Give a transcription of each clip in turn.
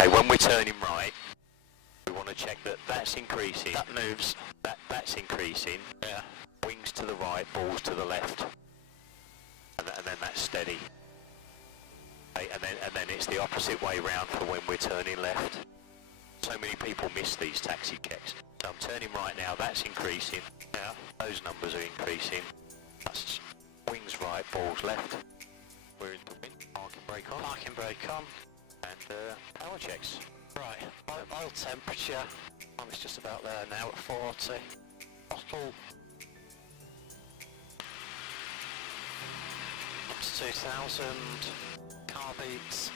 Okay, when we're turning right, we want to check that that's increasing. That moves. That's increasing. Yeah. Wings to the right, balls to the left. And then that's steady. Okay, and then it's the opposite way round for when we're turning left. So many people miss these taxi checks. So I'm turning right now, that's increasing. Yeah. Those numbers are increasing. That's wings right, balls left. We're into wind. Parking brake on. Parking brake on. And power checks. Right, oil temperature. It's just about there now at 40. Bottle. Up to 2000. Car beats.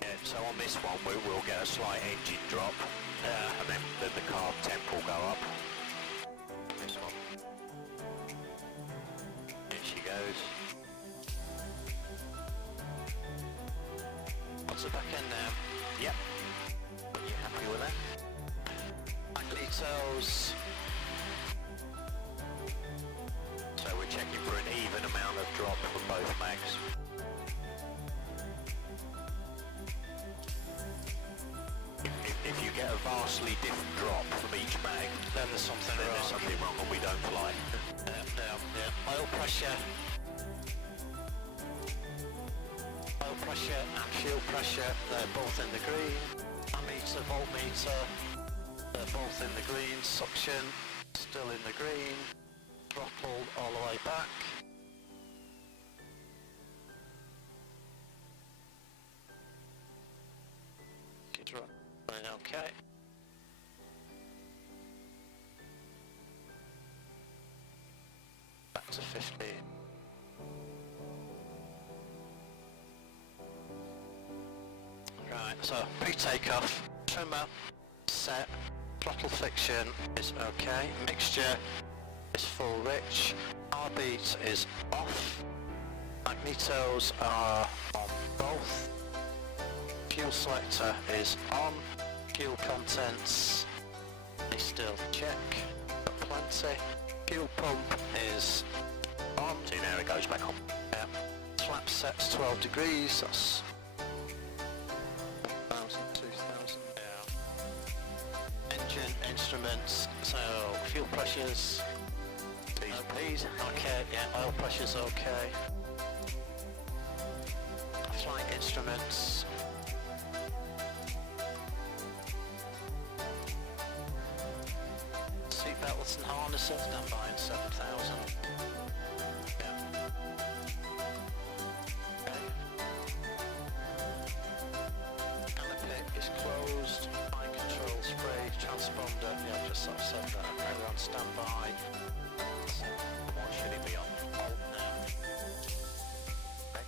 Yeah, so on this one we'll get a slight engine drop. And then the carb temp will go up. This one. Here she goes. What's the back end now? Yep. Are you happy with that? Magnetos. So we're checking for an even amount of drop from both mags. If you get a vastly different drop from each mag, Then there's something wrong. There's something wrong and we don't fly. Yeah. Oil pressure. Oil pressure and fuel pressure, they're both in the green. Ammeter, voltmeter, they're both in the green. Suction, still in the green. Throttle all the way back. Good run. Okay. Back to 15. Right, so pre-takeoff, trimmer, set, throttle friction is okay, mixture is full rich, R-beat is off, magnetos are on both, fuel selector is on, fuel contents is still check, got plenty, fuel pump is on. See, now it goes back on. Yeah. Flap set's 12 degrees, that's 2000. Yeah. Engine, instruments, so fuel pressures. Please. Okay, yeah, oil pressure's okay. Flight instruments. Seat belts and harnesses, done by in 7000. Yeah. Okay. Canopy is closed. Flight control, spray, transponder. Yeah, I've just sort of said that. Okay, we're on standby. What should it be on? Alt now. Okay.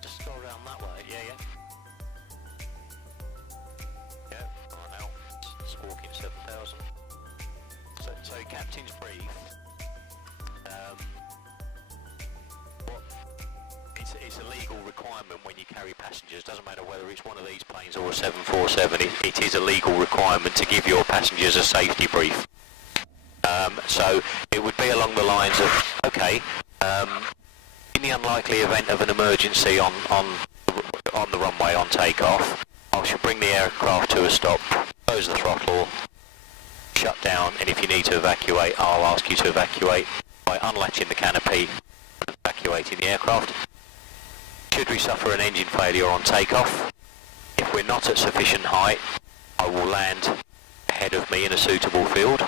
Just go around that way. Yeah. Yeah, on now. Squawking 7000. So captain's brief. It's a legal requirement when you carry passengers. Doesn't matter whether it's one of these planes or a 747. It is a legal requirement to give your passengers a safety brief. So it would be along the lines of, okay, in the unlikely event of an emergency on the runway on takeoff, I shall bring the aircraft to a stop, close the throttle, shut down, and if you need to evacuate, I'll ask you to evacuate by unlatching the canopy and evacuating the aircraft. Should we suffer an engine failure on takeoff, if we're not at sufficient height, I will land ahead of me in a suitable field.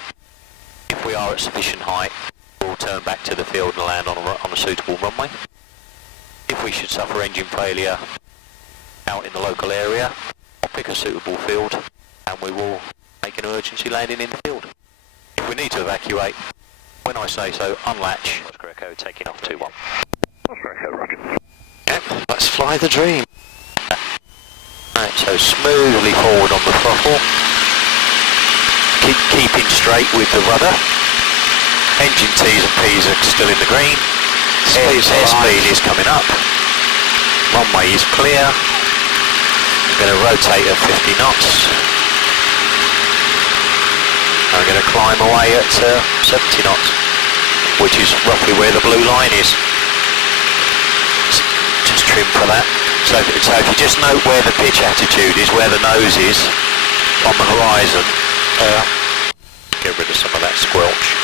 If we are at sufficient height, we'll turn back to the field and land on a suitable runway. If we should suffer engine failure out in the local area, I'll pick a suitable field and we will make an emergency landing in the field. If we need to evacuate, when I say so, unlatch. Oscar Echo taking off 2-1. Oscar Echo, roger. Yep, let's fly the dream. Right, so smoothly forward on the throttle. Keeping straight with the rudder. Engine T's and P's are still in the green. Airspeed is coming up. Runway is clear. I'm going to rotate at 50 knots. I'm going to climb away at 70 knots, which is roughly where the blue line is. trim for that. So if you just note where the pitch attitude is, where the nose is on the horizon, get rid of some of that squelch.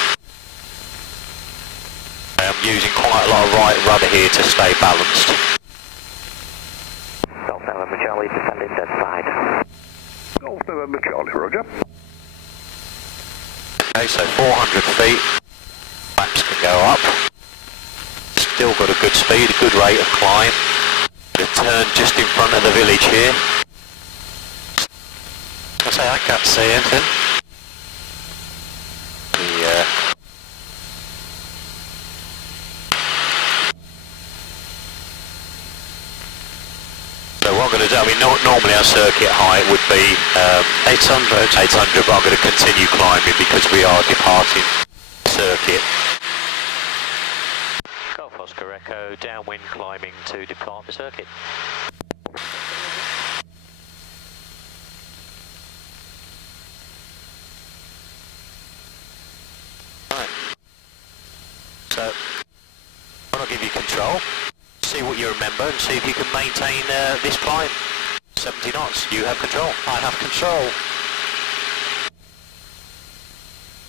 I'm using quite a lot of right rudder here to stay balanced. Golf November Charlie, descending dead side. Golf November Charlie, roger. Okay, so 400 feet, flaps can go up. Still got a good speed, a good rate of climb. The turn just in front of the village here. I say I can't see anything. So what I'm going to do, I mean, normally our circuit height would be 800, but I'm going to continue climbing because we are departing circuit. Golf Oscar Echo, downwind climbing to depart the circuit. Right. So, when I give you control, see what you remember and see if you can maintain this climb. 70 knots, you have control. I have control.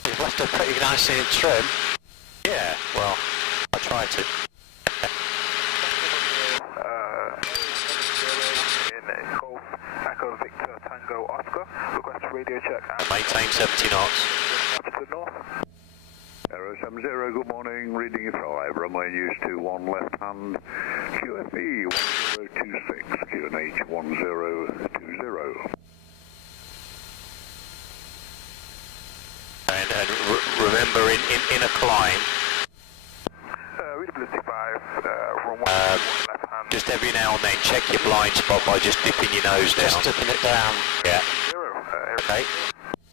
You've left it pretty nicely in trim. Yeah, well, I tried to. In Golf Echo Victor Tango Oscar, request radio check and Maintain 70 knots. to the north. Aero 70, good morning, reading your flight, runway news 21 left hand, QFE 1026, QNH 1020. And remember, in a climb, Readability 5, runway left hand. just every now and then check your blind spot by just dipping your nose down. Just dipping it down. Yeah. 0, Okay.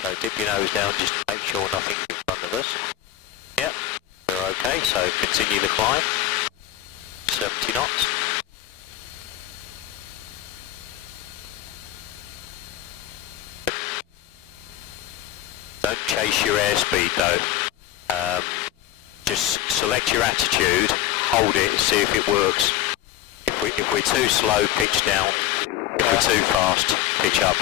So dip your nose down, just make sure nothing's in front of us. Yep. We're okay, so continue the climb. 70 knots. Don't chase your airspeed though. Just select your attitude, hold it, see if it works. If we're too slow, pitch down. If we're too fast, pitch up.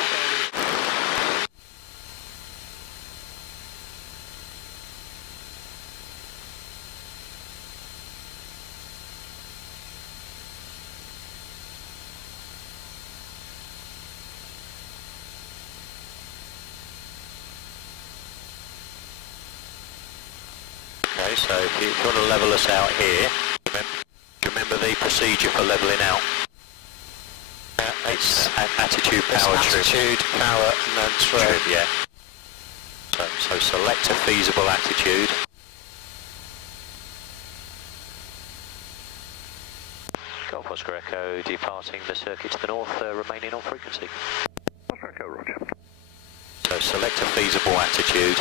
Okay, so if you want to level us out here, remember the procedure for leveling out. It's attitude, power, trim. Attitude, power, and then trim. Yeah. So select a feasible attitude. Golf Oscar Echo departing the circuit to the north, remaining on frequency. Oscar Echo, roger. So select a feasible attitude.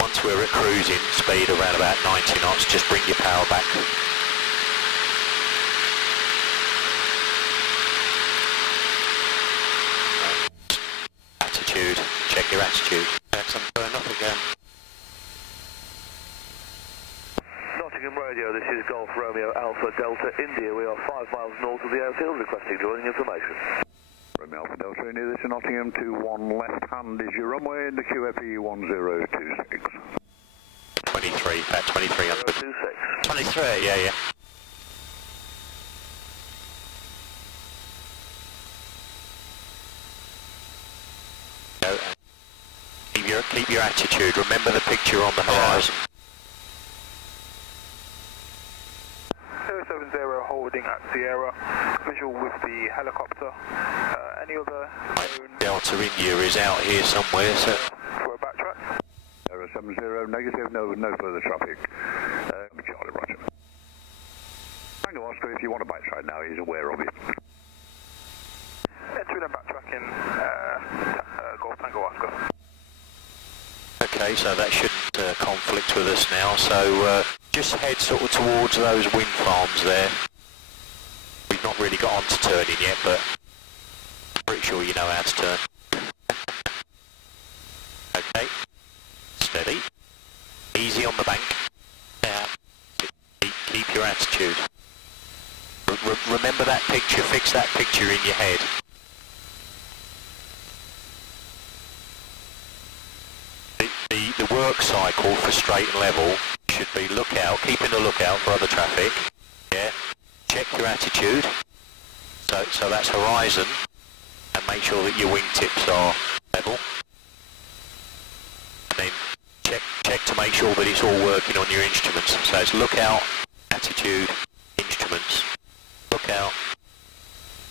Once we're at cruising speed around about 90 knots, just bring your power back. Attitude, check your attitude. Excellent, burn up again. Nottingham Radio, this is Golf Romeo Alpha Delta India. We are 5 miles north of the airfield, requesting joining information. Romeo Alpha Delta India, this is Nottingham 21 left hand is your runway in the QFE 1026. 23, about 2300. 26. 23. Yeah. Go. Keep your attitude. Remember the picture on the horizon. 070 holding at Sierra, visual with the helicopter. Any other known Delta India is out here somewhere, so for a backtrack? 070, negative, no further traffic. Charlie, roger. Tango Oscar, if you want to backtrack now, he's aware of it. Entering and backtracking, Golf Tango Oscar. okay, so that shouldn't conflict with us now. So just head sort of towards those wind farms there. We've not really got on to turning yet, but I'm pretty sure you know how to turn. Okay, steady, easy on the bank. Yeah, keep your attitude. remember that picture, fix that picture in your head. The work cycle for straight and level should be keeping a lookout for other traffic, yeah, check your attitude, so that's horizon, and make sure that your wingtips are level, and then check to make sure that it's all working on your instruments, so it's lookout, attitude, instruments, lookout,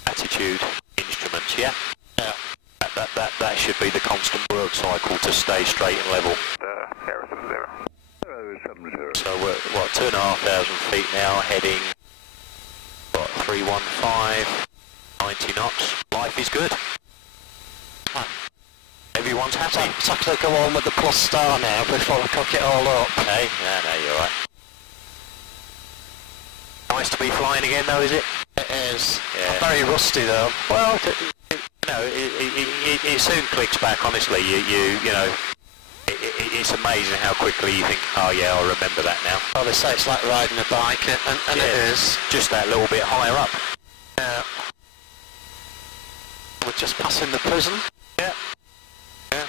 attitude, instruments, yeah? Yeah. That should be the constant work cycle to stay straight and level. 070. So we're, 2,500 feet now, heading, 315, 90 knots. Life is good. Everyone's happy. It's not going to go on with the plus star now before we cook it all up. Hey, no, you're right. Nice to be flying again though, is it? It is. Yeah. I'm very rusty though. Well, it soon clicks back, honestly. You know, it's amazing how quickly you think, oh yeah, I'll remember that now. Well, they say it's like riding a bike, and Yeah. it is. Just that little bit higher up. Yeah. We're just passing the prison. Yeah. Yeah.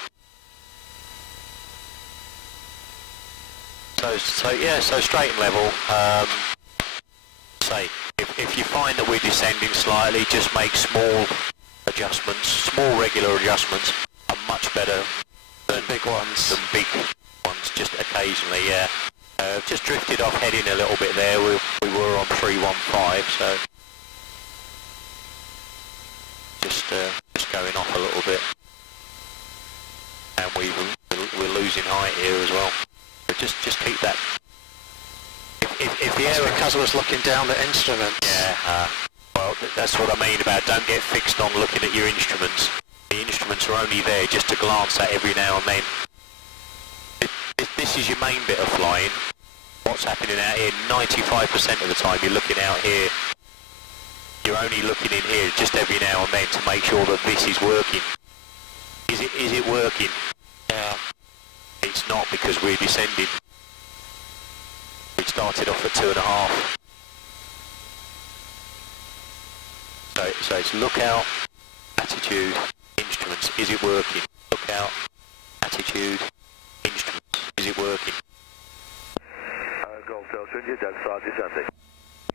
So straight and level. Say, if you find that we're descending slightly, just make small adjustments. Small regular adjustments are much better than Big ones. big ones. Just occasionally, yeah. Just drifted off heading a little bit there. We were on 315, so just going off a little bit, and we're losing height here as well. But just keep that. If the That's air, because I was looking down at instruments. yeah. Well, that's what I mean about don't get fixed on looking at your instruments. The instruments are only there just to glance at every now and then. This is your main bit of flying. What's happening out here? 95% of the time you're looking out here. You're only looking in here just every now and then to make sure that this is working. Is it working? Yeah. It's not, because we're descending. We started off at 2.5. So it's lookout, attitude, instruments. Is it working? Lookout, attitude, instruments. Is it working? Golf Delta India, dead side descending.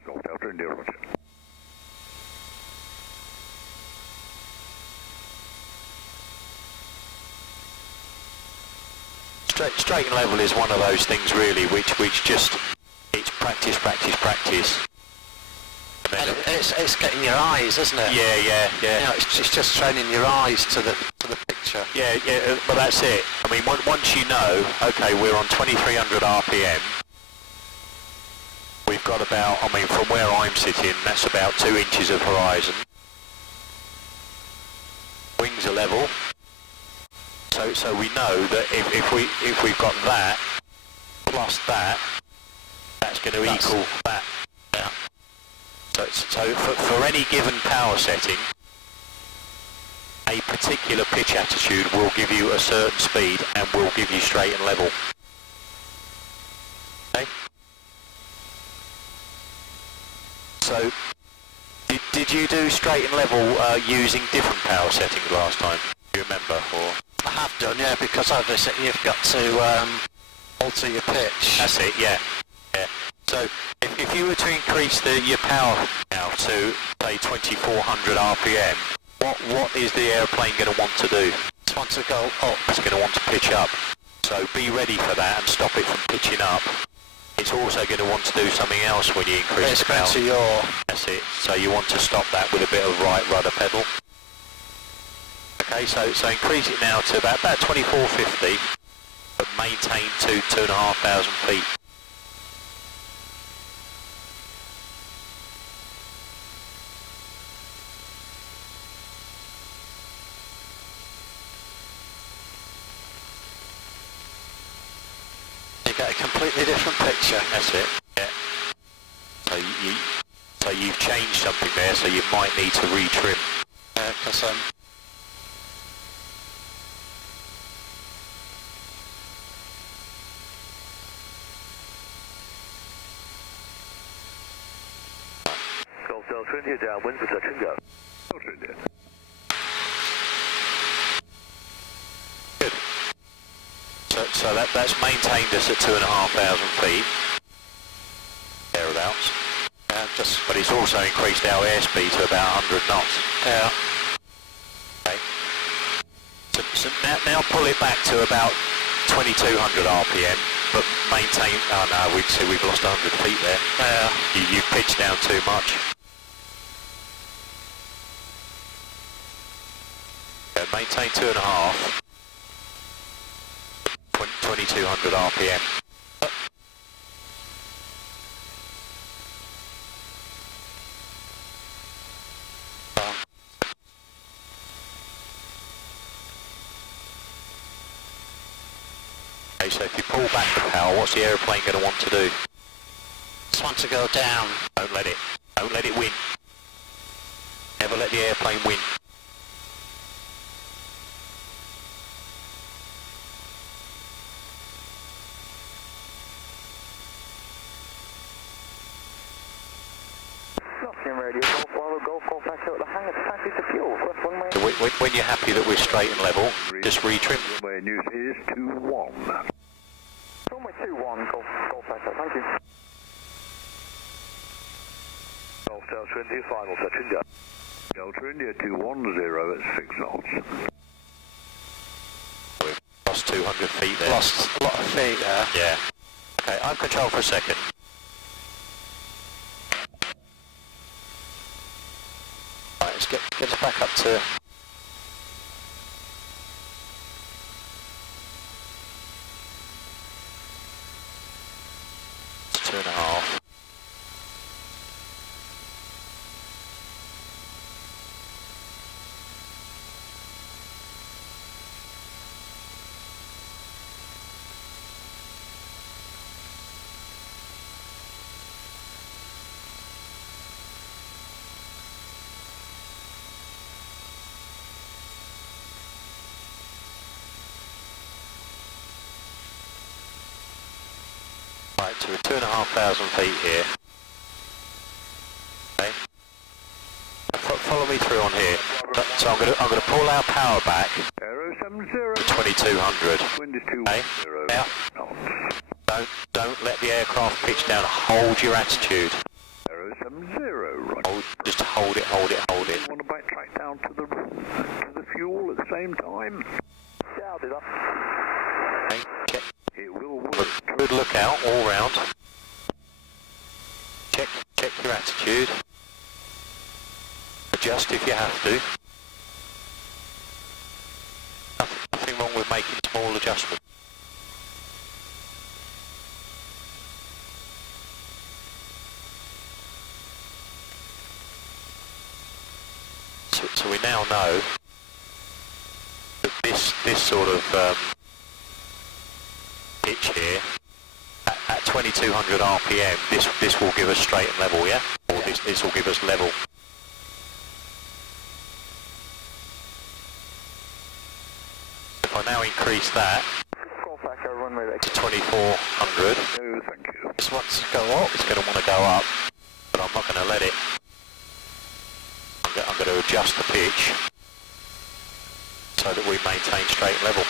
Golf Delta India, roger. Straight and level is one of those things really which just, it's practice. And it's getting your eyes, isn't it? Yeah. You know, it's just training your eyes to the picture. Yeah, but that's it. I mean, once you know, okay, we're on 2300 RPM, we've got about, I mean, from where I'm sitting, that's about 2 inches of horizon. Wings are level. So we know that if we've got that plus that's going to equal that. Yeah. So for any given power setting, a particular pitch attitude will give you a certain speed and will give you straight and level. Okay? So did you do straight and level using different power settings last time? Do you remember? Or I have done, yeah, because obviously you've got to alter your pitch. that's it, yeah. So if you were to increase your power now to say 2400 RPM, what is the airplane going to want to do? Just want to go up. It's going to want to pitch up. So be ready for that and stop it from pitching up. It's also going to want to do something else when you increase It's the power. going to your... That's it. So you want to stop that with a bit of right rudder pedal. Okay, so increase it now to about 2450, but maintain 2,500 feet. You get a completely different picture. That's it. Yeah. So you've changed something there, so you might need to retrim. Because Delta India, downwind for touch and go. Delta India. Good. So that's maintained us at 2,500 feet, thereabouts. But it's also increased our airspeed to about 100 knots. Yeah. Okay. So now pull it back to about 2,200 RPM, but maintain. Oh no, we've lost 100 feet there. Yeah. You pitched down too much. Okay, maintain 2.5. 2,200 RPM. Okay, so if you pull back the power, what's the aeroplane going to want to do? Just want to go down. Don't let it. Don't let it win. Never let the airplane win. Radio, Golf back out the hangar, taxi to fuel, So when you're happy that we're straight and level, just retrim. Runway news is 21. Runway 21, Golf back out, thank you. Golf Delta India, final touch and go. Delta India 210 at 6 knots. We've lost 200 feet there. Lost a lot of feet there. Yeah. Okay, I'm control for a second. Right, let's get us back up to... It's 2.5. Right, so we're 2,500 feet here. Okay. Follow me through on here. So I'm gonna pull our power back. Aero 70. 2,200. Wind is Okay. 210 knots. Don't let the aircraft pitch down. Hold your attitude. Aero 70, right. Just hold it. You want to backtrack down to the fuel at the same time? Yeah, I'll do that. Okay. Check. It will work. Good lookout all round. Check your attitude. Adjust if you have to. Nothing wrong with making small adjustments. So we now know that this sort of pitch here at 2,200 RPM, this will give us straight and level, yeah? Or this will give us level. If I now increase that to 2,400, No, thank you. this wants to go up. It's going to want to go up, but I'm not going to let it. I'm going to adjust the pitch so that we maintain straight and level.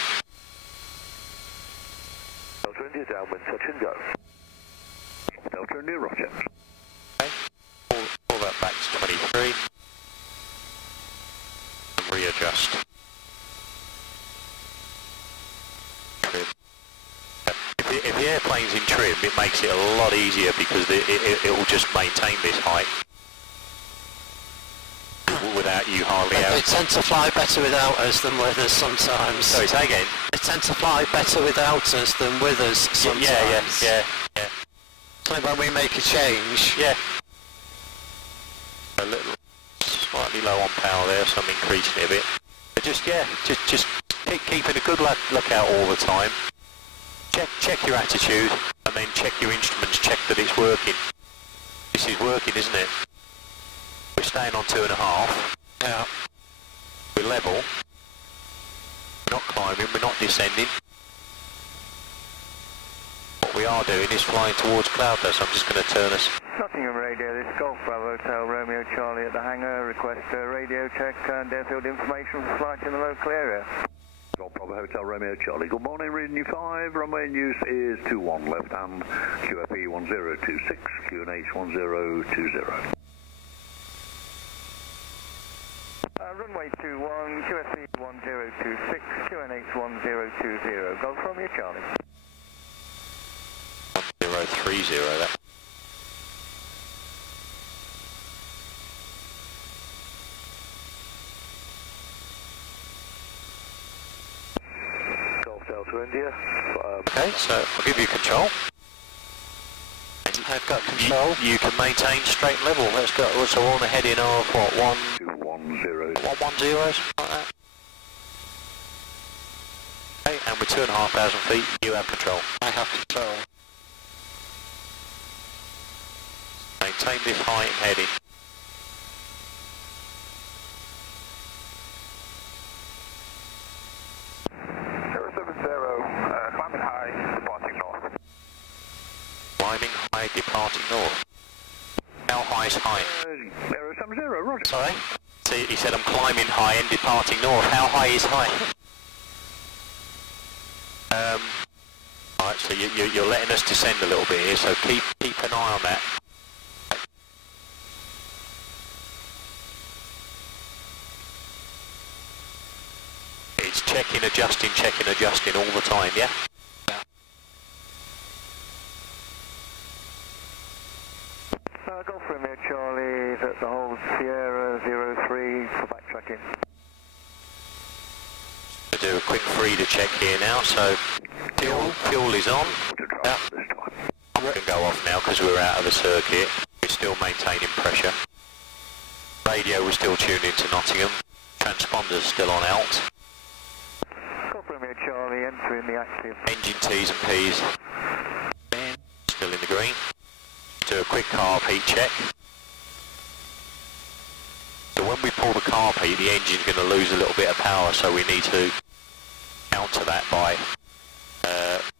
Delta India, downwind, touch and go. Delta India, roger. Okay. Pull that back to 23 and readjust. Trim. If the airplane's in trim, it makes it a lot easier because it will just maintain this height without you hardly out. They tend to fly better without us than with us sometimes. Sorry, say again. They tend to fly better without us than with us sometimes. Yeah. So when we make a change, Yeah. A little, slightly low on power there, so I'm increasing it a bit. But just keeping a good lookout all the time. Check your attitude, and then check your instruments, check that it's working. This is working, isn't it? We're staying on 2.5. yeah, We're level. We're not climbing, we're not descending. What we are doing is flying towards cloud dust. I'm just going to turn us Nottingham Radio, this is Golf Bravo Hotel Romeo Charlie at the hangar. Request radio check and airfield information for flight in the local area. Golf Bravo Hotel Romeo Charlie. Good morning, reading you 5. Runway in use is 21 left hand, QFE 1026, QNH 1020. Runway 21, QFE 1026, QNH 1020. Golf Romeo Charlie. 1030 that. Golf Delta India. Okay, so I'll give you control. I've got control. You can maintain straight and level. Let's go. So we're on a heading of what, 210. 110, something like that. Okay, and we're 2,500 feet. You have control. I have control. Maintain this height and heading. Climbing high, departing north. Climbing high, departing north. How high is high? 070, roger. Sorry? So he said I'm climbing high and departing north. How high is high? Alright, so you're letting us descend a little bit here, so keep an eye on that. It's checking, adjusting all the time, yeah? Golf Romeo Charlie is at the hold Sierra 03 for backtracking. We'll do a quick freeder check here now, so fuel is on. Yeah. We can go off now because we're out of the circuit. We're still maintaining pressure. Radio we're still tuned into Nottingham. Transponder's still on out. Golf Romeo Charlie entering the active. Engine T's and P's. Still in the green. Do a quick carb heat check. So when we pull the carb heat, the engine's going to lose a little bit of power, so we need to counter that by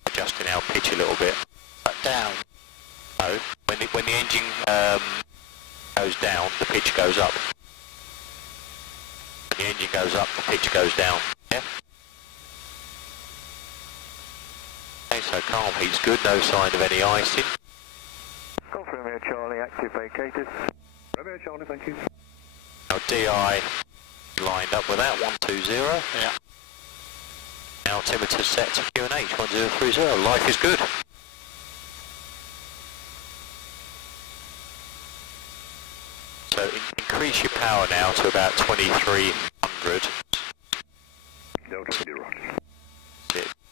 adjusting our pitch a little bit. Down. No, when the engine goes down, the pitch goes up. When the engine goes up, the pitch goes down. Yeah. Okay, so carb heat's good. No sign of any icing. Golf Romeo Charlie, active vacated. Romeo Charlie, thank you. Now DI lined up with that, 120. Yeah. Now altimeter set to QNH, 1030. Life is good. So increase your power now to about 2300. Delta India, roger.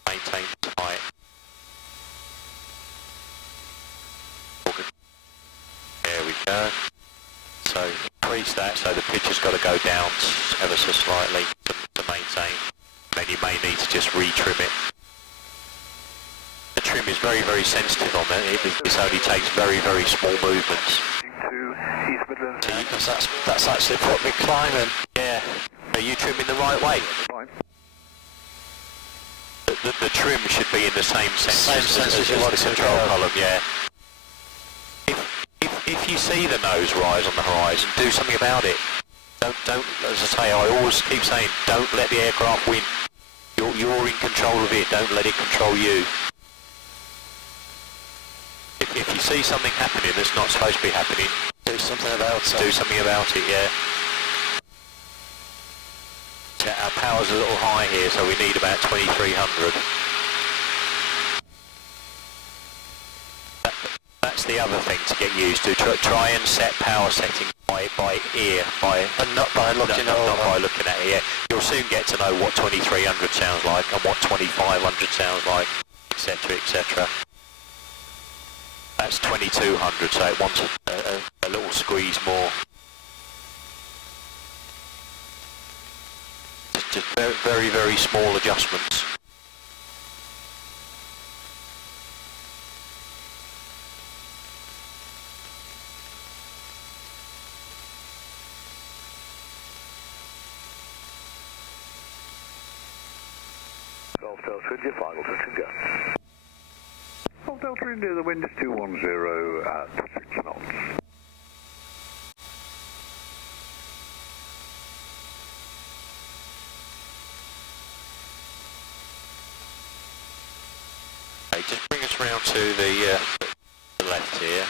Maintain height. There we go. So increase that, so the pitch has got to go down ever so slightly to maintain. Then you may need to just retrim it. The trim is very, very sensitive on it. This only takes very, very small movements. To East Midlands. Because that's actually put me climbing. Yeah. Are you trimming the right way? Fine. The trim should be in the same sense As you as want the to control go. column, yeah. If you see the nose rise on the horizon, do something about it. Don't, as I say, I always keep saying, don't let the aircraft win. You're in control of it, don't let it control you. If you see something happening that's not supposed to be happening, Do something about it. do something about it, yeah. Our power's a little high here, so we need about 2300. That's the other thing to get used to. Try and set power setting by ear, And not by looking not over. by looking at it. Yeah. You'll soon get to know what 2300 sounds like and what 2500 sounds like, etc., etc. That's 2200, so it wants a little squeeze more. Just very, very, very small adjustments. Golf Delta India, final touch and go. Golf Delta India, the wind is 210 at 6 knots. Okay, just bring us round to the left here,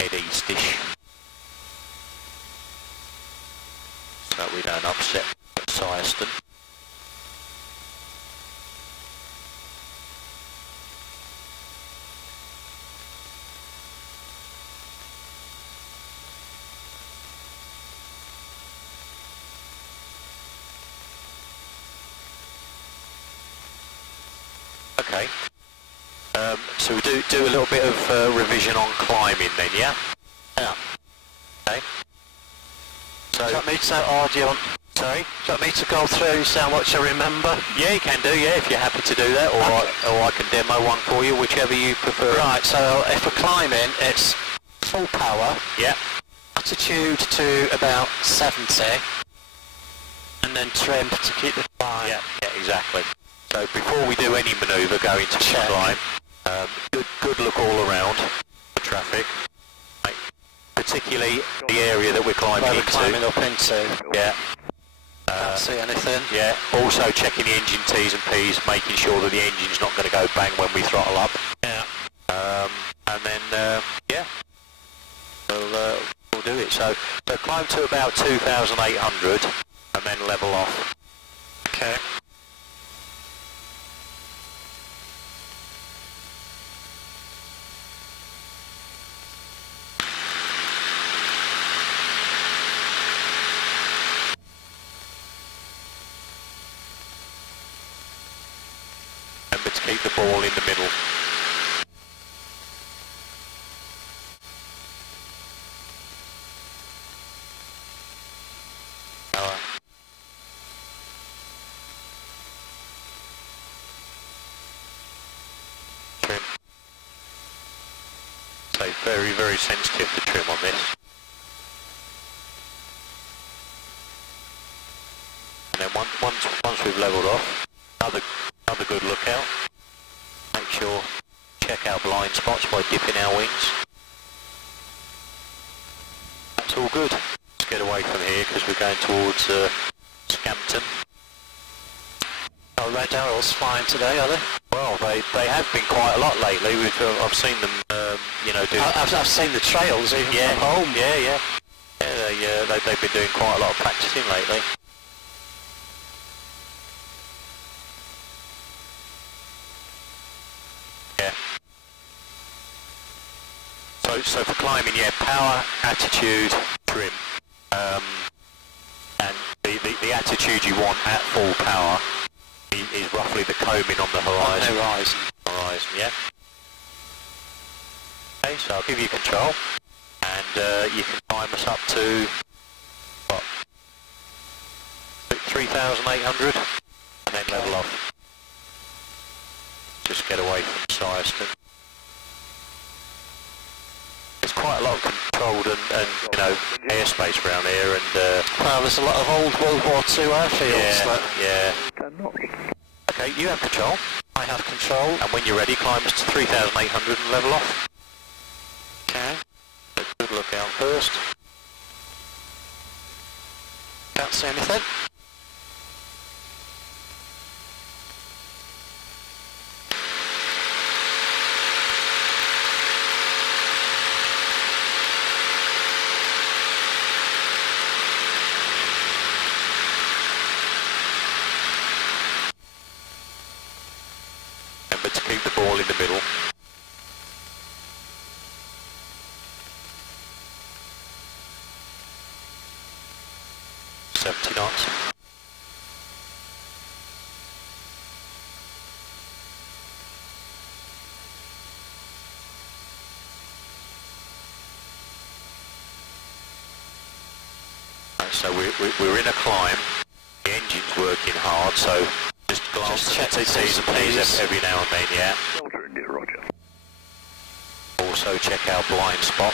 head eastish, so we don't upset Syreston. Okay. So we do a little bit of revision on climbing then, yeah? Yeah. Okay. So, Do you want me to, or do you want, sorry? do you want me to go through so much I remember? Yeah, you can do, yeah, if you're happy to do that, or I can demo one for you, whichever you prefer. Right, so if we're climbing, it's full power, Yeah. attitude to about 70, and then trim to keep the climb. Yeah, exactly. So before we do any manoeuvre going to Check. climb, good look all around the traffic, right? Particularly the area that we're climbing Where we're into. climbing up into. Yeah. Can't see anything. Yeah. Also checking the engine T's and P's, making sure that the engine's not going to go bang when we throttle up. Yeah. And then yeah, we'll do it. So climb to about 2,800 and then level off. Okay. Remember to keep the ball in the middle. Trim. So very, very sensitive to trim on this. And then once we've levelled off, another good lookout. Make sure, check our blind spots by dipping our wings. That's all good. Let's get away from here because we're going towards Scampton. Oh, Red Arrow's flying today, are they? Well, they have been quite a lot lately. I've seen them, do. I've seen the trails even Yeah, from home. yeah. Yeah, they've been doing quite a lot of practicing lately. Yeah. So for climbing, yeah, power, attitude, trim, and the attitude you want at full power is roughly the combing on the horizon. Horizon, yeah. Okay, so I'll give you control, and you can climb us up to what, 3,800, and then level off. Just get away from Syreston. There's quite a lot of controlled and airspace around here, and Well, there's a lot of old World War II airfields. yeah. 10 knots. Okay, you have control, I have control. and when you're ready, climb us to 3,800 and level off. Okay. Good look out first. Can't see anything. Remember to keep the ball in the middle. knots. So we're in a climb, the engine's working hard, so just glance at the T's and P's every now and then, yeah. Delta India, roger. Also check our blind spot.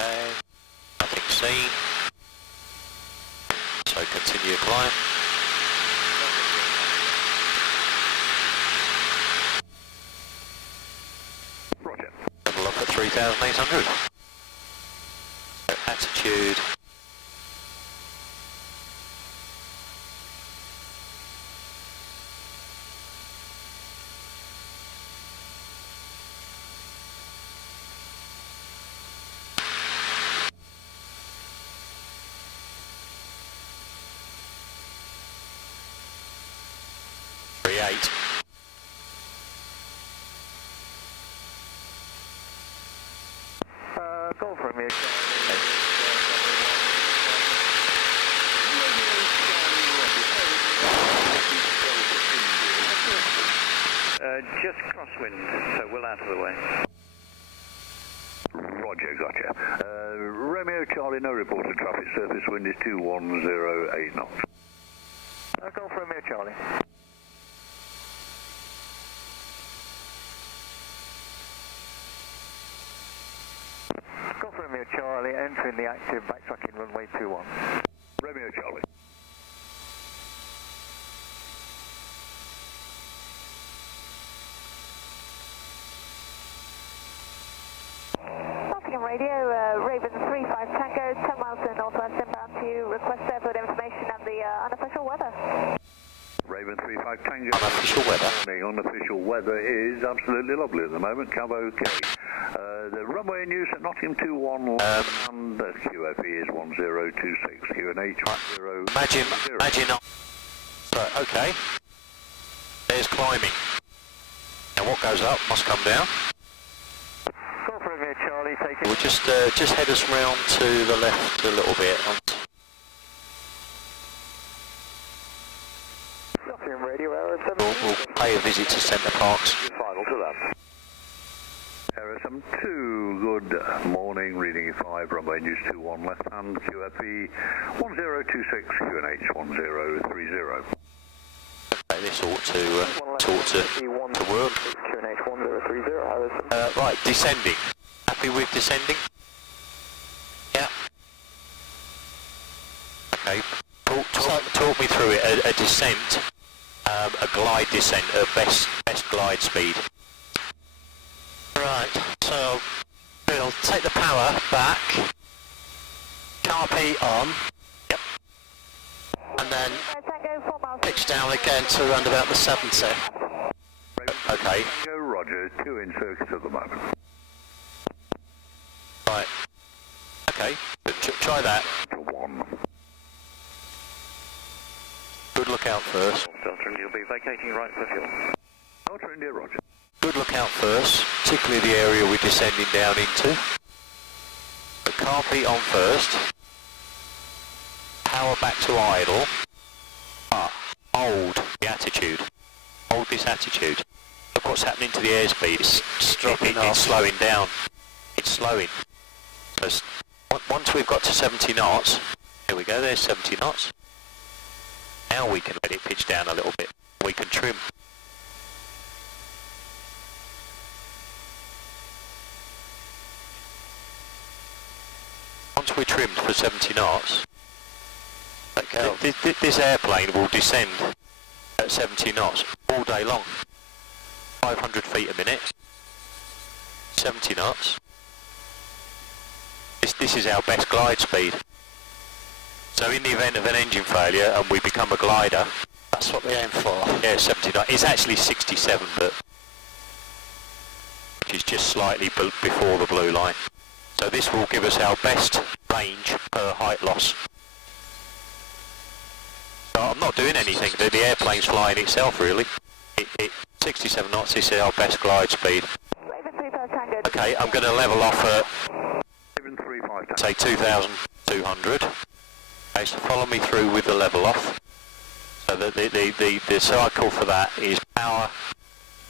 Okay, nothing seen. So continue climb. 2,800. So attitude. Golf Romeo just crosswind, so well out of the way. Roger, gotcha. Romeo Charlie, no reported traffic, surface wind is 2108 knots. Golf Romeo Charlie. Golf Romeo Charlie, entering the active backtracking runway 21. Romeo Charlie. Nottingham Radio, Raven 35 Tango, 10 miles to the northwest inbound to you. Request airport information and the unofficial weather. Raven 35 Tango. Unofficial weather. Morning. Unofficial weather is absolutely lovely at the moment. Cab OK. The runway in use at Nottingham 21 and the QFE is 1026. QNH 10. Imagine. So, okay. There's climbing. Now what goes up must come down. Golf Romeo Charlie, taking. We'll just head us round to the left a little bit. Nottingham Radio, Arrow 7. We'll pay a visit to Centre Parks. Final to that. Arrow 2, good morning. Reading 5, runway news 21 left hand. QFE 1026. QNH 1030. Okay, this ought to work. QNH 1030, Harrison. Right, descending. Happy with descending? Yeah. Okay. Talk me through it. A descent, a glide descent at best glide speed. Right, so we'll take the power back, canopy on, Yep. and then Tango, 4 miles. pitch down again to around about the 70. Okay. Tango Roger, 2 in circuit at the moment. Right. Okay. Try that. To 1. Good lookout first. Delta India will be vacating right for fuel. Delta India Roger. Good lookout first, particularly the area we're descending down into. The canopy on first. Power back to idle. Hold the attitude. Hold this attitude. Look what's happening to the airspeed. It's dropping off. It's slowing down. It's slowing. So once we've got to 70 knots, here we go, there's 70 knots. Now we can let it pitch down a little bit. We can trim. Once we're trimmed for 70 knots, this airplane will descend at 70 knots all day long. 500 feet a minute, 70 knots. This is our best glide speed. So in the event of an engine failure and we become a glider, That's what we aim for. yeah, 70 knots. It's actually 67, but which is just slightly before the blue line. So this will give us our best range per height loss. So I'm not doing anything. The airplane's flying itself, really. 67 knots is our best glide speed. Raven 35 Tango. Okay, I'm going to level off at, Raven 35 say, 2,200. Okay, so follow me through with the level off. So the cycle for that is power,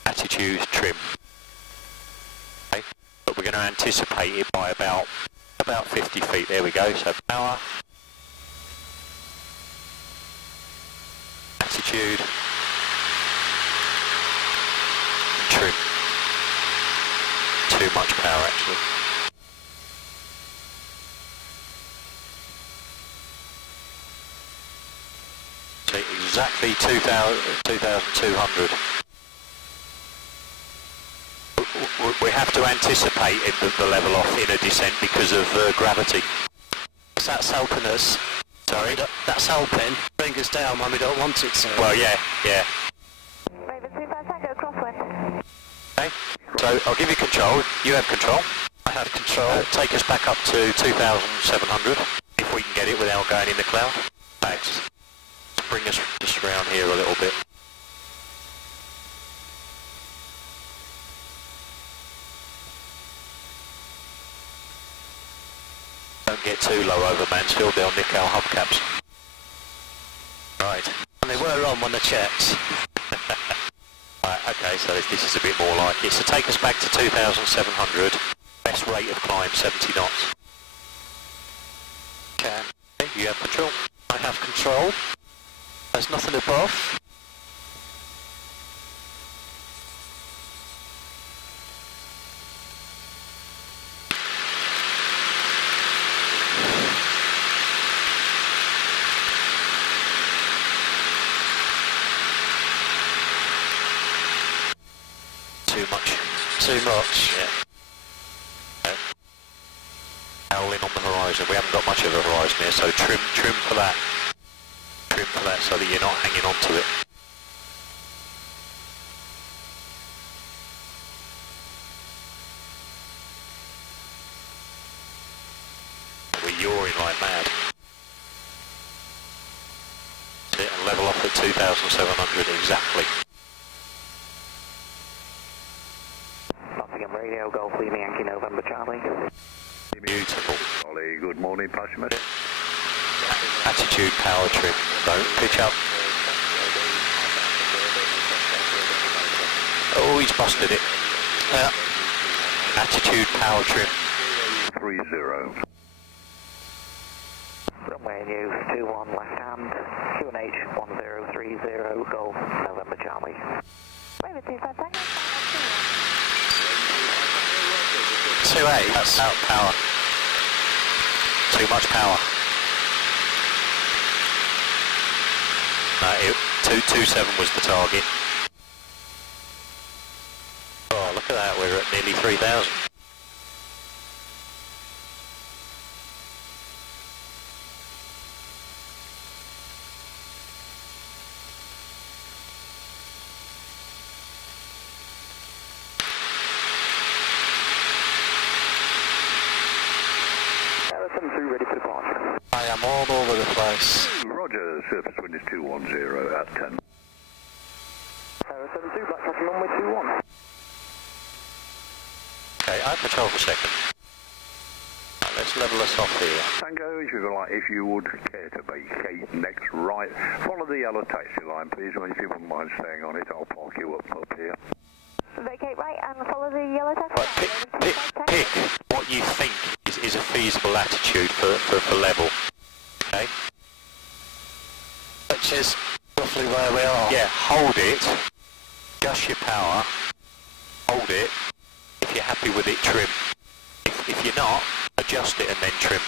attitude, trim. Okay, but we're going to anticipate it by about 50 feet. There we go. So power, attitude, trim. Too much power, actually. So exactly 2,200. we have to anticipate the level off in a descent because of gravity. That's helping us. Sorry? That's helping bring us down when we don't want it to. Well, yeah. Raven 35 Tango, crosswind. Okay, so I'll give you control. You have control. I have control. Take us back up to 2,700, if we can get it without going in the cloud. Thanks. Bring us just around here a little bit. Don't get too low over Mansfield, they'll nick our hubcaps. Right. And they were on when I checked. Right, okay, so this is a bit more like it. So take us back to 2,700, best rate of climb 70 knots. Okay. You have control. I have control. There's nothing above. Too much. Yeah. Okay. Howling on the horizon. We haven't got much of a horizon here, so trim for that. Trim for that so that you're not hanging on to it. We're yawing like mad. That's it, and level off at 2,700 exactly. Radio Golf Lima Yankee November Charlie. Beautiful. Charlie, good morning, Passion. Attitude, power trim. Don't pitch up. Oh, he's busted it. Yeah. Attitude, power trim. 30. Runway news 21 left hand, QNH 1030 Golf November Charlie. Raven 35 Tango. 2.8, that's out power. Too much power. No, 227 was the target. Oh, look at that, we're at nearly 3,000. Ready for departure. I am all over the place. Roger, surface wind is 210 at 10. 72, black tracking runway 21. Okay, I have control for a second. Right, let's level us off here. Tango, if you would care to vacate next right, follow the yellow taxi line, please. If you wouldn't mind staying on it, I'll park you up here. Vacate right and follow the yellow taxi. Right, pick what you think is a feasible attitude for level. Okay? Which is roughly where we are. Yeah, hold it, adjust your power, hold it. If you're happy with it, trim. If you're not, adjust it and then trim.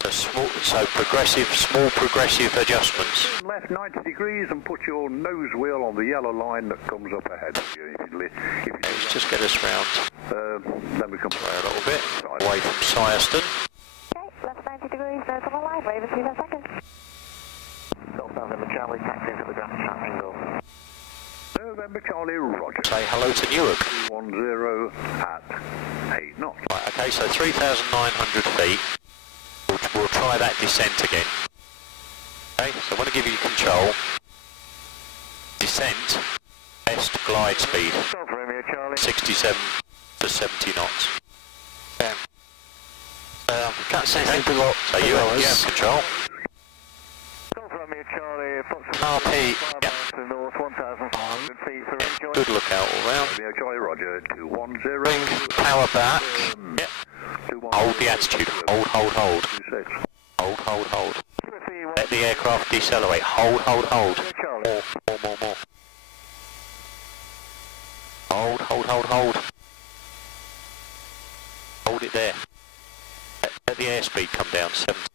So small progressive adjustments. Left 90 degrees and put your nose wheel on the yellow line that comes up ahead of you. Let's just get us round. Then we come a little bit away from Syerston. Okay, left 90 degrees, nose on the line, Raven 35 seconds. Golf November Charlie, taxi into the grass trap angle. November Charlie, Roger. Say hello to Newark. 10 at 8 knots. Right, okay, so 3,900 feet. We'll try that descent again. Okay, so I want to give you control. Descent, best glide speed. Golf Romeo Charlie. 67 to 70 knots. Yeah. Can't see anything below. So you have control. Golf Romeo Charlie, RP. Yeah. to the north, 1,500 feet for enjoy. Good lookout all round. Romeo Charlie, Roger. 210. Bring power back. Yep. Hold the attitude. Hold. 26. Hold. Let the aircraft decelerate. Hold. More. Hold. Hold it there. Let the airspeed come down 70.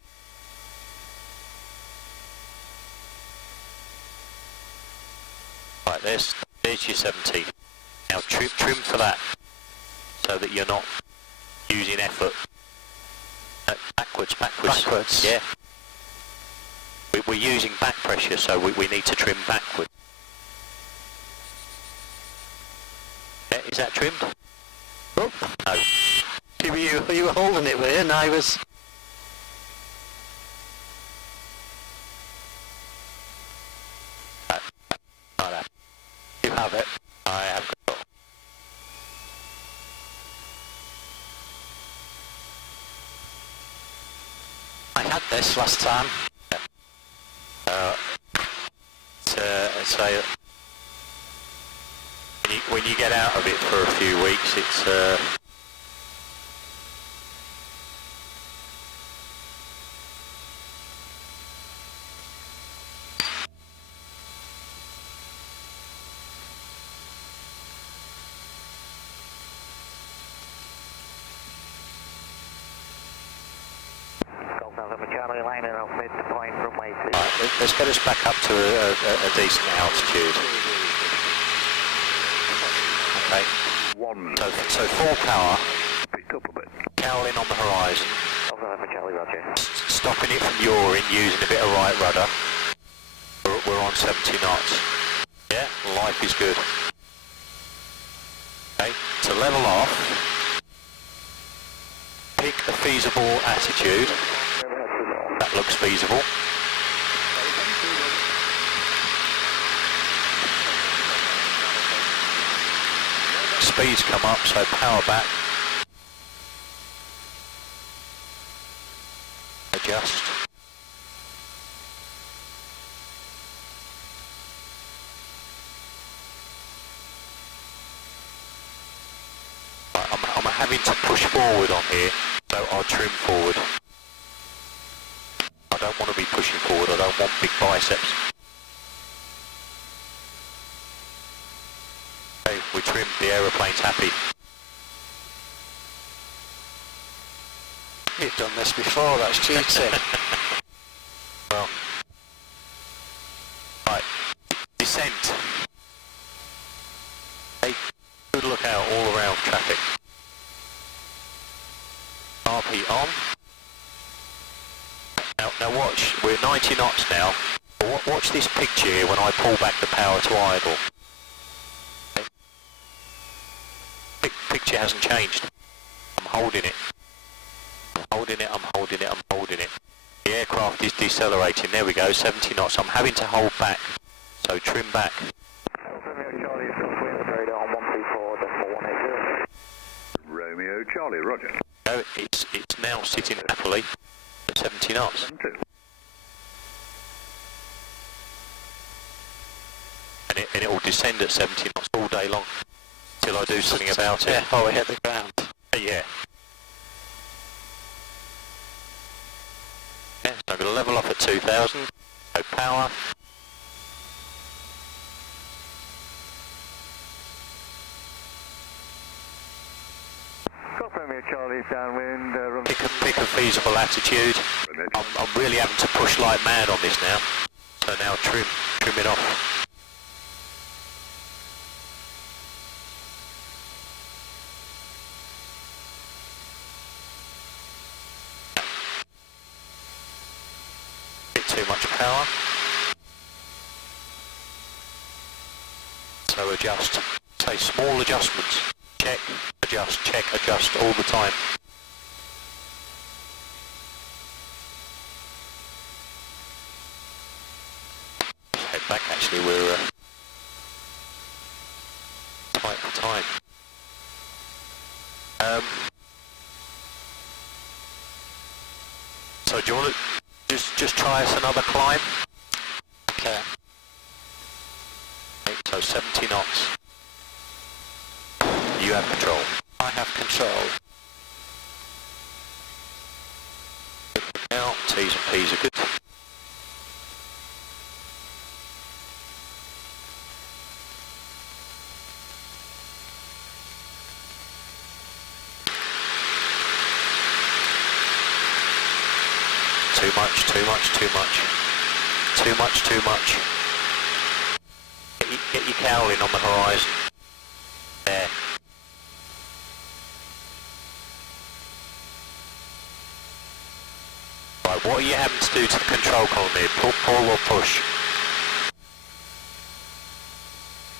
Right, there's your 70. Now trim for that, so that you're not using effort. Backwards. Backwards. Yeah. We're using back pressure, so we need to trim backwards. Yeah, is that trimmed? Oh. No. You were holding it there, and I was... Like that. You have it. I have got. I had this last time. So when you get out of it for a few weeks, it's Charlie lining up midpoint from way 2. right, let's get us back up to a decent altitude. Okay. So full power. Picked up a bit. Cowling on the horizon. Alpha Charlie, roger. Stopping it from yawing, using a bit of right rudder. We're on 70 knots. Yeah, life is good. Okay, to level off, pick a feasible attitude. That looks feasible. Speeds come up, so power back. Adjust. Right, I'm having to push forward on here, so I'll trim forward. I don't want to be pushing forward, I don't want big biceps. Okay, we trimmed, the aeroplane's happy. You've done this before, that's cheating. Well, right, descent. Hey, good look out all around traffic. RP on. Now watch, we're 90 knots now. Watch this picture here when I pull back the power to idle. Okay. Picture hasn't changed. I'm holding it. I'm holding it. The aircraft is decelerating. There we go, 70 knots. I'm having to hold back. So trim back. Romeo Charlie, roger. So it's now sitting happily at 70 knots. And it will descend at 70 knots all day long till I do something about it. Yeah, oh, we hit the ground. Yeah. Yeah, so I'm going to level off at 2000. So power. Romeo Charlie's downwind. Pick a feasible attitude. I'm really having to push like mad on this now. So now trim it off. Bit too much power. So adjust. Say small adjustments. Check, adjust all the time. Head back, actually, we're tight for time. So do you want to just try us another climb? Okay. Okay, so 70 knots. You have control. I have control. Now, T's and P's are good. Too much. Get your cowling on the horizon. Right, what are you having to do to the control column here? Pull or push?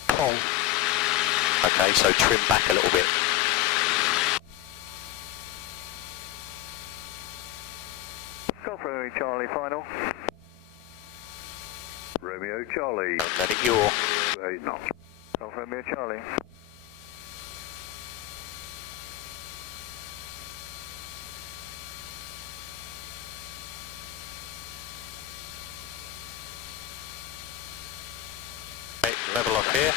Pull. Okay, so trim back a little bit. Golf Romeo Charlie, final. Romeo Charlie. Don't let it yaw. 8 knots. Golf Romeo Charlie. Okay, level off here.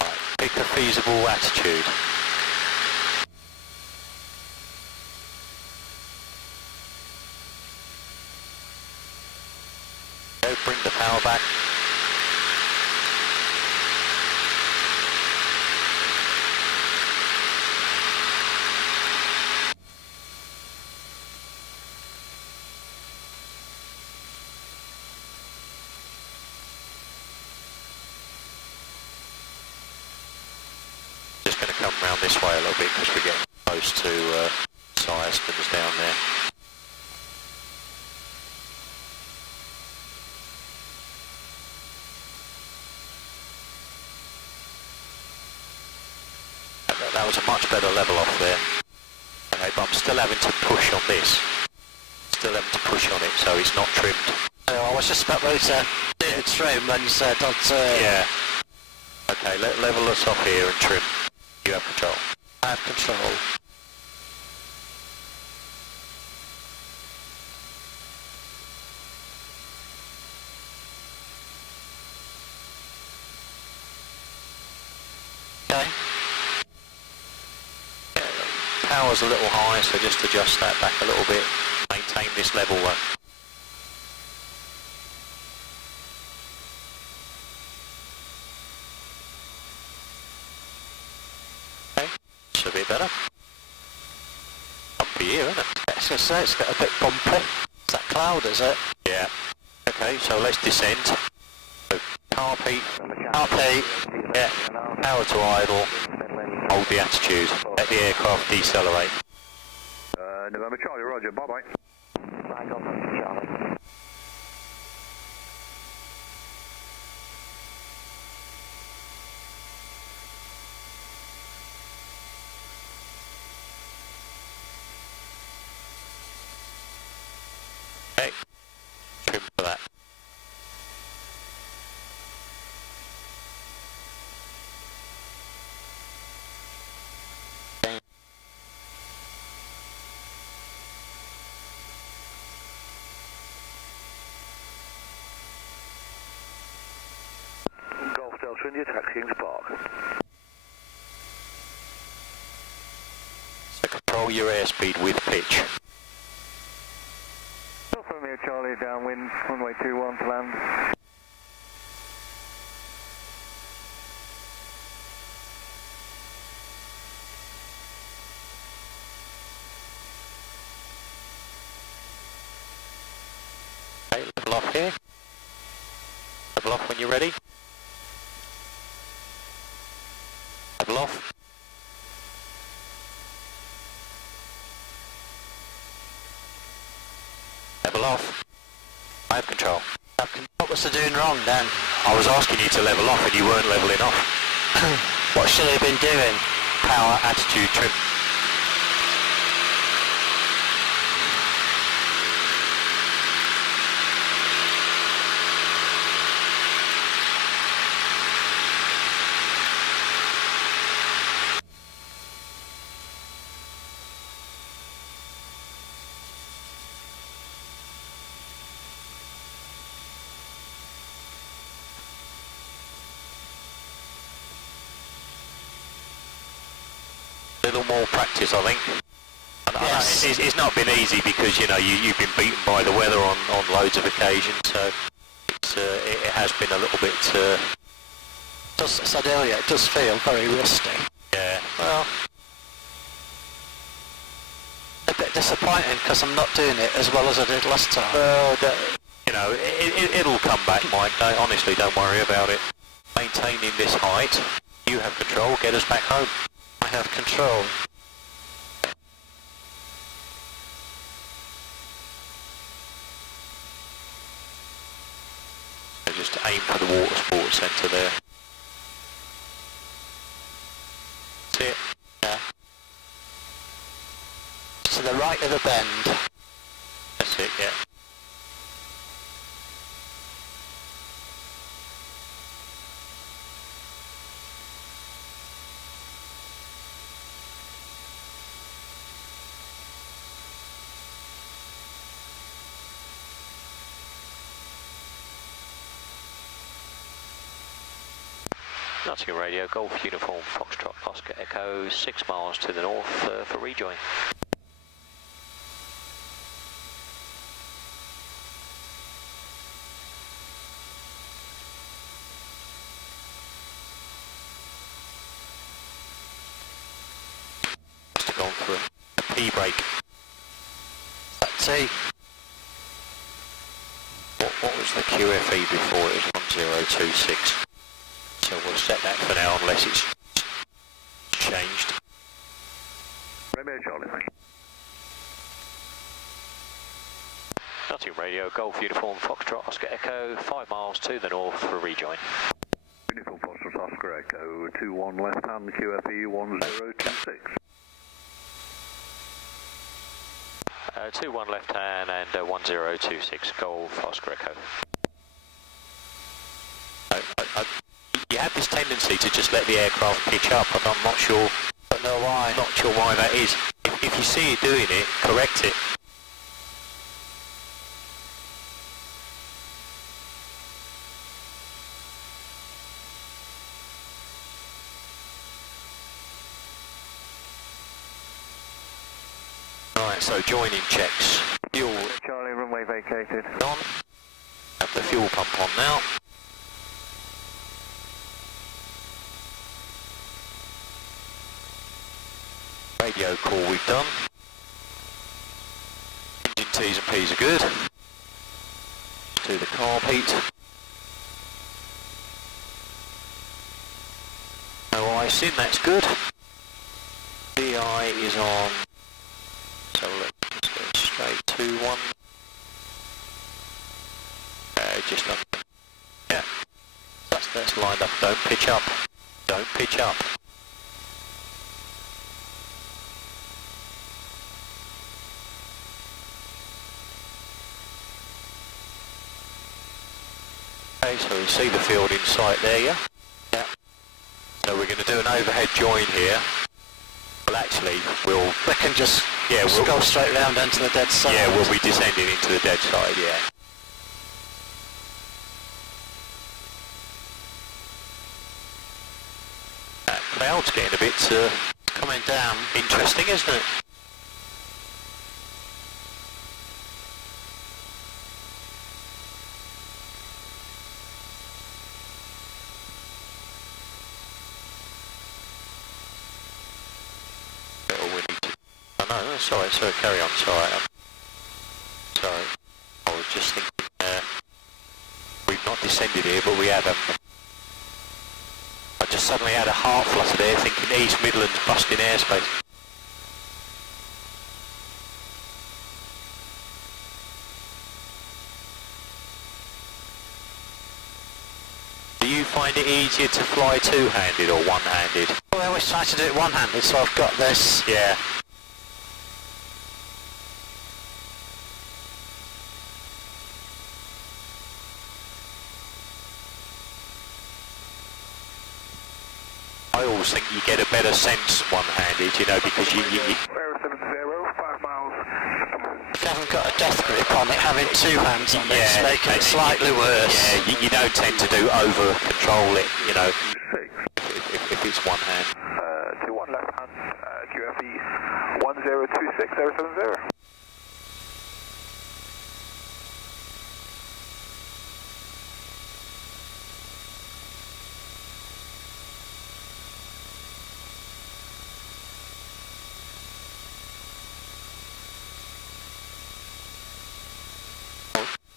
Right, pick a feasible attitude. Bring the power back. Just going to come round this way a little bit because we're getting close to Syeston's down there. That was a much better level off there. Okay, but I'm still having to push on this. Still having to push on it, so it's not trimmed. I was just about ready to do it trim when you said I'd turn. Yeah. Okay, level us off here and trim. You have control. I have control. Okay. Power's a little high, so just adjust that back a little bit. Maintain this level though. Okay, it's a bit better. Bumpy here, isn't it? I was going to say, it's got a bit bumpy. Is that cloud, is it? Yeah. Okay, so let's descend. So, canopy, yeah, power to idle, hold the attitude, let the aircraft decelerate. November Charlie, roger, bye-bye. Bye, Golf Romeo Charlie. Okay, trim for that. Golf Delta India, taxiing to Park. So control your airspeed with pitch. Golf Romeo Charlie, downwind, runway 21 to land. Okay, level off here. Level off when you're ready. Level off. Level off. I have control. What was I doing wrong then? I was asking you to level off and you weren't levelling off. What should I have been doing? Power, attitude, trim. Little more practice, I think. And Yes. it's not been easy because you know you've been beaten by the weather on loads of occasions, so it has been a little bit. As I said earlier, it does feel very rusty. Yeah. Well, A bit disappointing because I'm not doing it as well as I did last time. you know it'll come back, Mike. Honestly, don't worry about it. Maintaining this height, you have control. Get us back home. I have control. So just aim for the water sports centre there. That's it. Yeah. To the right of the bend. That's it, yeah. Nottingham Radio, Golf Uniform, Foxtrot, Oscar Echo, 6 miles to the north for rejoin. Must have gone for a P break. T. What was the QFE before? It was 1026. So we'll set that for now unless it's changed. Romeo Charlie, thank you. Nottingham Radio, Golf Uniform, Foxtrot, Oscar Echo, 5 miles to the north for rejoin. Uniform Foxtrot, Oscar Echo, 21 left hand, QFE 1026. 21 left hand and 1026, Golf, Oscar Echo. You have this tendency to just let the aircraft pitch up, and I'm not sure. Don't know why. Not sure why that is. If you see it doing it, correct it. Right, so joining checks. Fuel Charlie, runway vacated. on. Have the fuel pump on now. Radio call we've done. Engine T's and P's are good. Do the carb heat. No ice in, that's good. DI is on. So let's go straight to 1. Just up. Yeah. That's lined up. Don't pitch up. Don't pitch up. Okay, so you see the field in sight there, yeah? Yeah. So we're going to do an overhead join here. Well, actually, we'll... We can just we'll go straight round into the dead side. Yeah, we'll be descending into the dead side, yeah. That cloud's getting a bit coming down. interesting, isn't it? Sorry, carry on, sorry. Sorry. I was just thinking, we've not descended here, but we haven't. I just suddenly had a heart flutter there, thinking East Midlands busting airspace. Do you find it easier to fly two-handed or one-handed? Well, I always try to do it one-handed, so I've got this. Yeah. I always think you get a better sense one-handed, you know, because you 070, 5 miles. If you haven't got a death grip on it, having two hands on it, Yeah, making it slightly worse. Yeah, you don't tend to do over-control it, you know, if it's one hand. 21 left hand, QFE 1026070.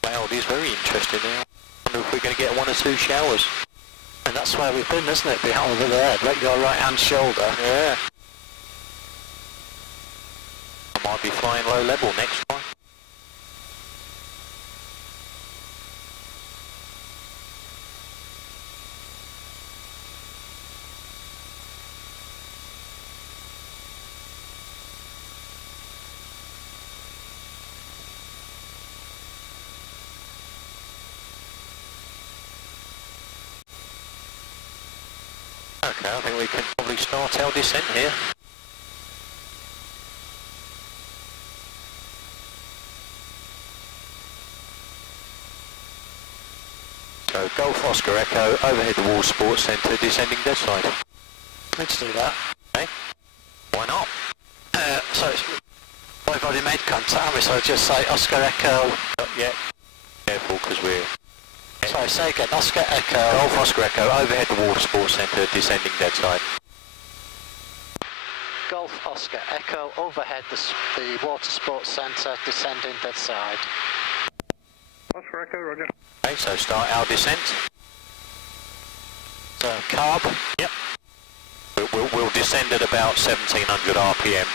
Cloud is very interesting now. I wonder if we're going to get 1 or 2 showers. And that's where we've been, isn't it? Behind over there, right your right hand shoulder. Yeah. Might be flying low level next time. Okay, I think we can probably start our descent here. So Golf Oscar Echo, overhead the Wall Sports Centre, descending dead side. Let's do that. Okay, why not? So I've already made contact, so I'll just say Oscar Echo. Not yet. Careful, because we're... Sorry, say again, Oscar Echo. Golf Oscar Echo, overhead the Water Sports Centre, descending dead side. Golf Oscar Echo, overhead the Water Sports Centre, descending dead side. Oscar Echo, roger. Okay, so start our descent. So carb. Yep. We'll descend at about 1700 RPM.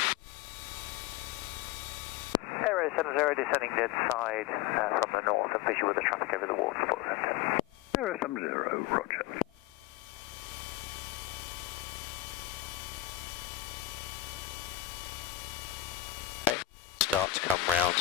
Aero 70 descending dead side from the north and visual with the traffic over the Water Sports Centre. Aero 70, roger. Okay, start to come round.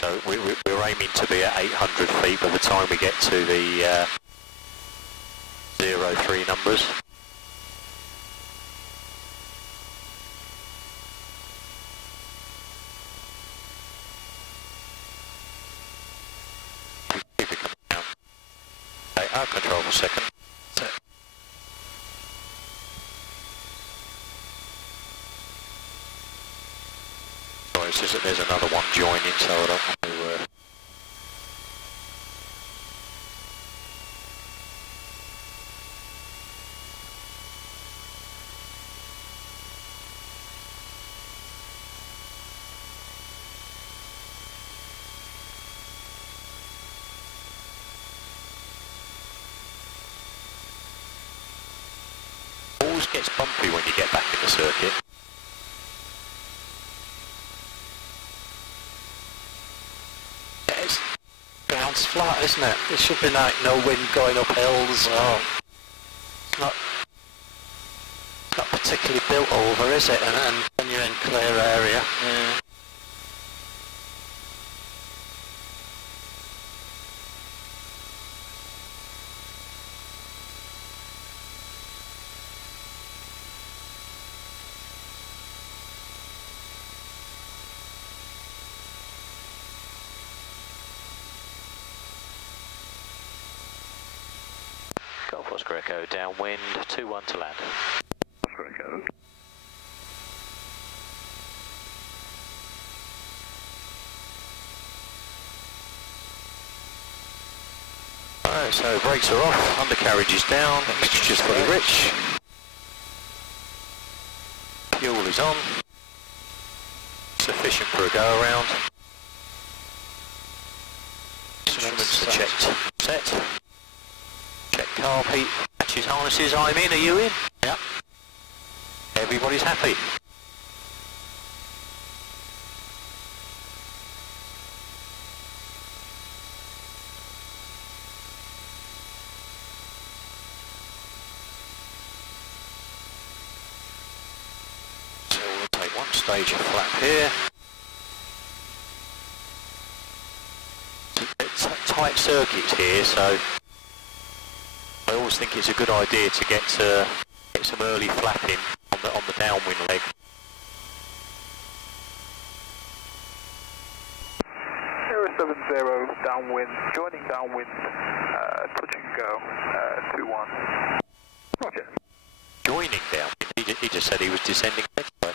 So we're aiming to be at 800 feet by the time we get to the 03 numbers. Keep it coming down. Okay, I'll control for a second. Sorry, it's just that there's another one joining, so I don't want to... always gets bumpy when you get back in the circuit. It's ground's flat, isn't it? There should be like no wind going up hills or... It's not particularly built over, is it? And when you're in clear area. Yeah. Golf Oscar Echo, downwind, 2-1 to land. Oscar Echo. Alright, so brakes are off, undercarriage is down, mixture's fully rich. Fuel is on. Sufficient for a go around. Instruments are checked. Set. Check carb heat, matches harnesses, I'm in, are you in? Yep. Everybody's happy. So we'll take one stage of flap here. It's tight circuits here, so I always think it's a good idea to get some early flapping on the downwind leg. Aero 70 downwind, joining downwind, touch and go, 2-1. Roger. Joining downwind. He just said he was descending dead side.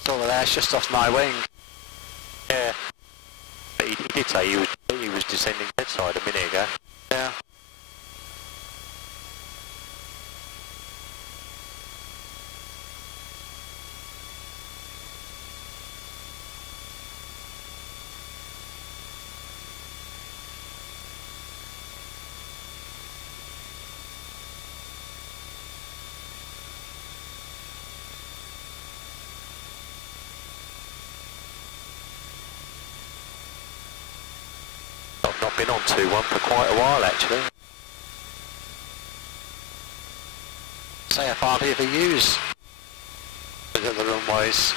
It's all there, it's just off my wing. Yeah. But he did say he was descending dead side a minute ago. Yeah. been on 2-1 for quite a while actually. Say I've hardly ever used at the runways.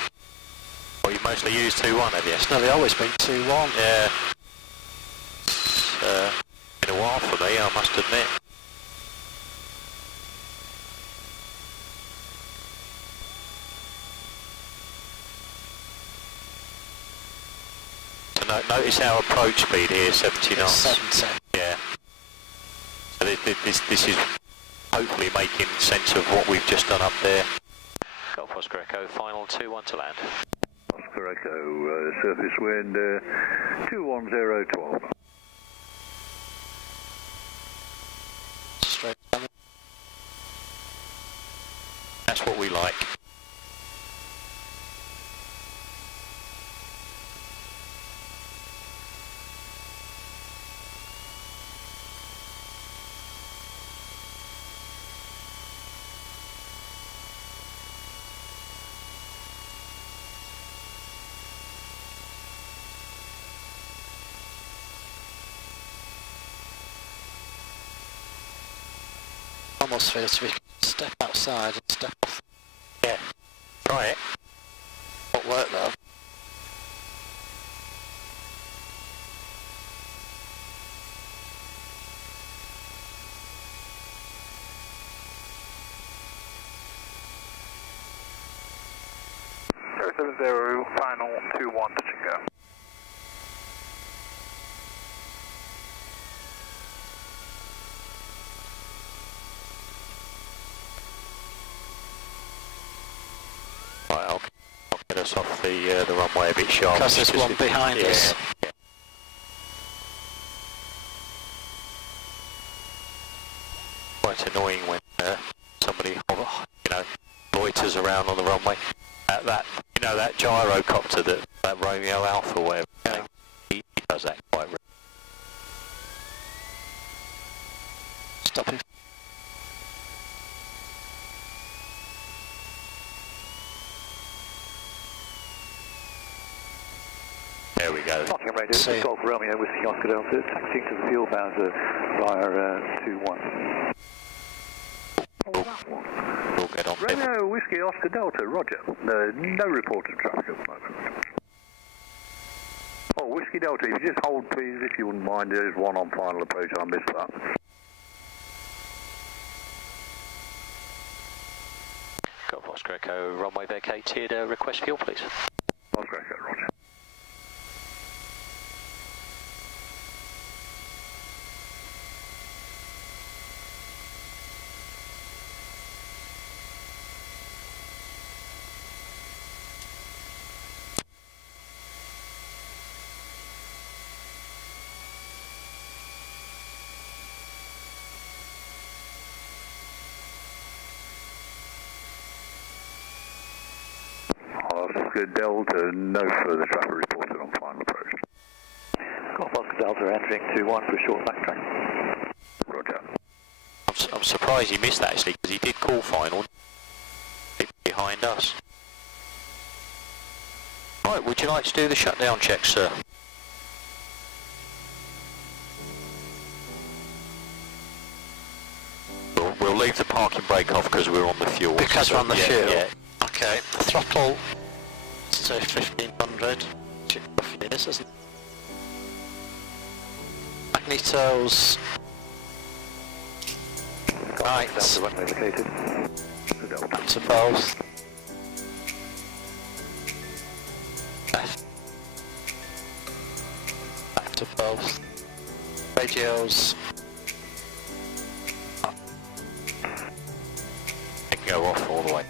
Well, you mostly use 2-1, have you? It's nearly always been 2-1. Yeah. It's been a while for me, I must admit. So notice our approach speed here, 70 knots. 70. Yeah. So this is hopefully making sense of what we've just done up there. Golf Oscar Echo, final 2-1 to land. Oscar Echo, surface wind 21012. Straight down. That's what we like. Almost feels we can step outside and step off. Yeah. Try it. Won't work though. Zero, final 2-1, touch and go. Right, I'll get us off the runway a bit sharp. Because there's one behind us. Yeah. Quite annoying when somebody, loiters around on the runway. That gyrocopter, that Romeo Alpha, whatever. He does that quite regularly. Stopping. There we go. Nottingham Radio, this is Golf Romeo, Whiskey Oscar Delta, taxiing to the fuel bowser via 2-1. We'll get on. Romeo Whiskey Oscar Delta, roger. No report of traffic at the moment. Oh, Whiskey Delta, if you just hold please, if you wouldn't mind, there's one on final approach, I missed that. Golf Oscar Echo, runway vacated, request fuel please. Oscar Echo, roger. Oscar Delta, no further traffic reported on final approach. Golf Oscar Delta entering 2-1 for a short backtrack. Roger. I'm surprised he missed that actually, because he did call final behind us. Right, would you like to do the shutdown check, sir? We'll leave the parking brake off because we're on the fuel. Because we're on the fuel? Yeah. Okay, the throttle to 1500. Roughly is, isn't it? Magnetos. Right. Delta runway vacated. Back to both. Left. Back to both. Radios. It can go off all the way.